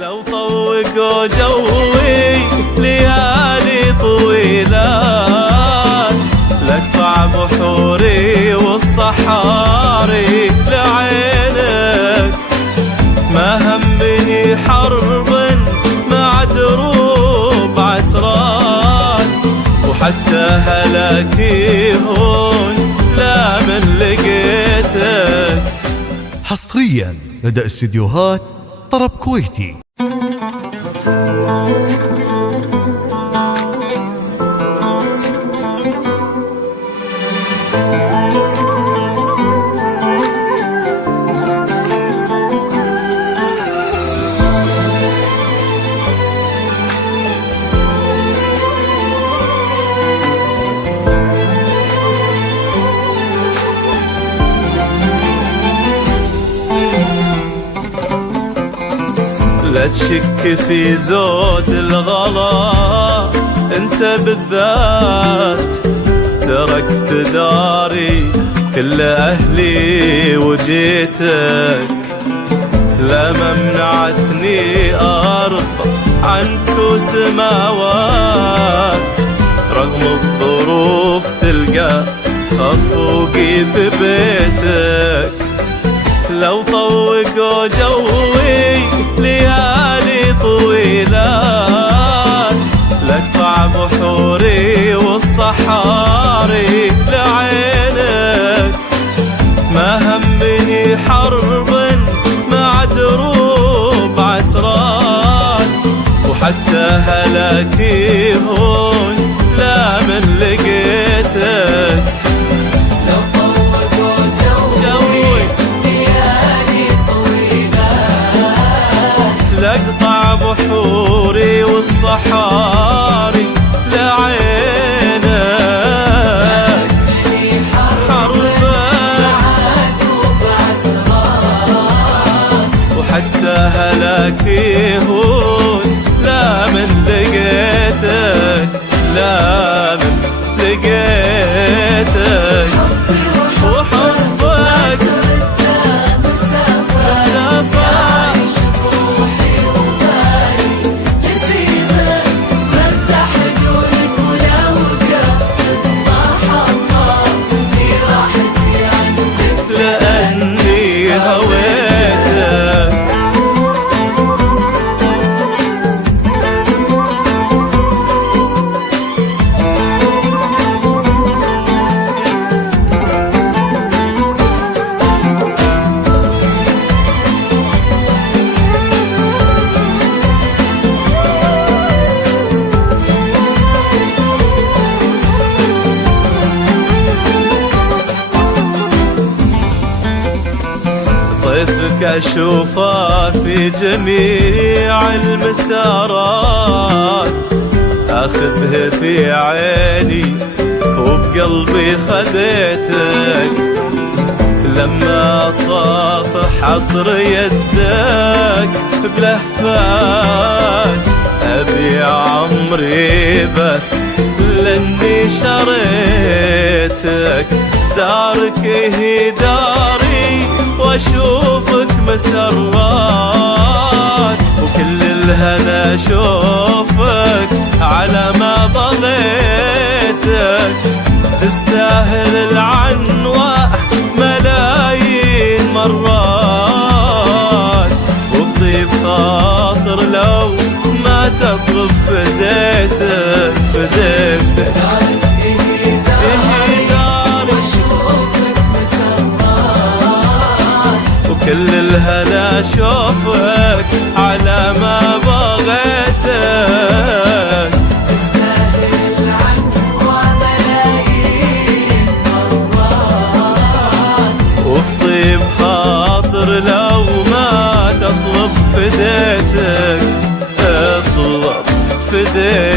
لو طوق جوي ليالي طويلات لاقطع بحوري والصحاري لعينك. ما همني حرب مع دروب عسرات وحتى هلاكي هون لا من لقيتك. حصريا لدى استديوهات طرب كويتي. لا تشك في زود الغلا انت بالذات، تركت داري كل اهلي وجيتك. لا منعتني ارض عنك وسماوات، رغم الظروف تلقى خفوقي في بيتك. لو طوق جوي ليالي طويلات لاقطع بحوري والصحاري لعينك. ما همني حرب مع دروب عسرات وحتى هلاكي هون لا من لقيتك. لاقطع بحوري والصحاري لعينك. وحتى هلاكي هون لا من لقيتك، لا من لقيتك. وحبك ضيفك أشوفه في جميع المسارات، أخذه في عيني وبقلبي خذيتك. لما صافح عطر يدك بلهفات أبيع عمري بس لأني شريتك. دارك هي داري واشوفك مسرات، وكل الهنا اشوفك على ما بغيتك. تستاهل العنوة ملايين مرات، وبطيب خاطر لو ما تطلب فديتك فديتك. كل الهنا اشوفك على ما بغيتك. تستاهل العنوة ملايين مرات، وبطيب خاطر لو ما تطلب فديتك اطلب فديتك.